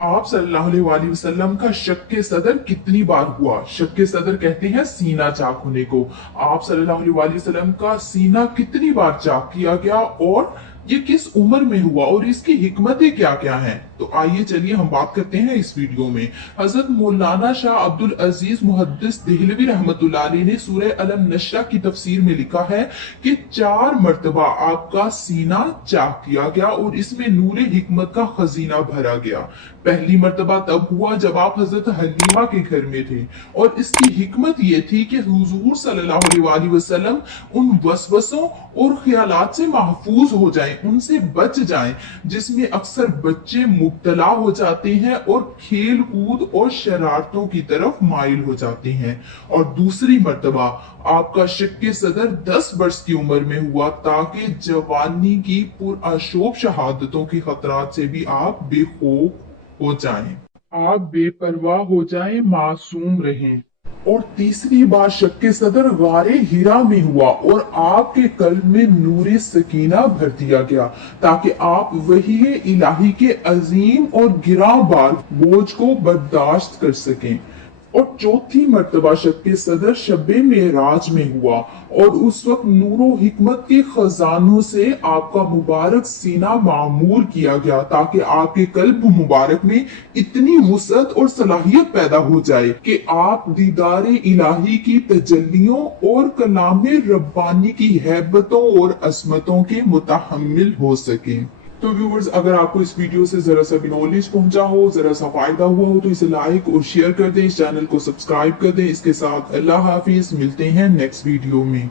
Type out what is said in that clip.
आप सल्लल्लाहु अलैहि वसल्लम का शक्के सदर कितनी बार हुआ? शक्के सदर कहते हैं सीना चाक होने को। आप सल्लल्लाहु अलैहि वसल्लम का सीना कितनी बार चाक किया गया और ये किस उम्र में हुआ और इसकी हिकमतें क्या क्या हैं? तो आइए चलिए हम बात करते हैं इस वीडियो में। हजरत मौलाना शाह अब्दुल अजीज मुहद्दिस देहलवी रहमतुल्लाह अलैह ने सूरह अलम नशरा की तफसीर में लिखा है कि 4 मर्तबा आपका सीना चाक किया गया और इसमें नूरे हिकमत का खजीना भरा गया। पहली मर्तबा तब हुआ जब आप हजरत हलीमा के घर में थे और इसकी हिकमत ये थी कि हुजूर सल्लल्लाहु अलैहि वसल्लम उन वसवसों और ख्यालात से महफूज हो जाएं, उनसे बच जाएं जिसमें अक्सर बच्चे मुब्तला हो जाते हैं और खेल कूद और शरारतों की तरफ माइल हो जाते हैं। और दूसरी मर्तबा आपका शक्के सदर 10 वर्ष की उम्र में हुआ ताकि जवानी की पुरअशोक शहादतों के खतरात से भी आप बेखौफ हो जाएं, आप बेपरवाह हो जाएं, मासूम रहें। और तीसरी बार शक्के सदर गारे हिरा में हुआ और आपके कल्ब में नूरे सकीना भर दिया गया ताकि आप वही इलाही के अजीम और गिरा बार बोझ को बर्दाश्त कर सकें। और चौथी मर्तबा शक्के सदर शब्बे मेराज में हुआ और उस वक्त नूरो हिकमत के खजानों से आपका मुबारक सीना मामूर किया गया ताकि आपके कल्ब मुबारक में इतनी वुसअत और सलाहियत पैदा हो जाए कि आप दीदारे इलाही की तजल्लियों और कलामे रब्बानी की हैबतों और असमतों के मुतहम्मिल हो सके। तो व्यूवर्स, अगर आपको इस वीडियो से जरा सा भी नॉलेज पहुंचा हो, जरा सा फायदा हुआ हो, तो इसे लाइक और शेयर कर दें, इस चैनल को सब्सक्राइब कर दें। इसके साथ अल्लाह हाफिज, मिलते हैं नेक्स्ट वीडियो में।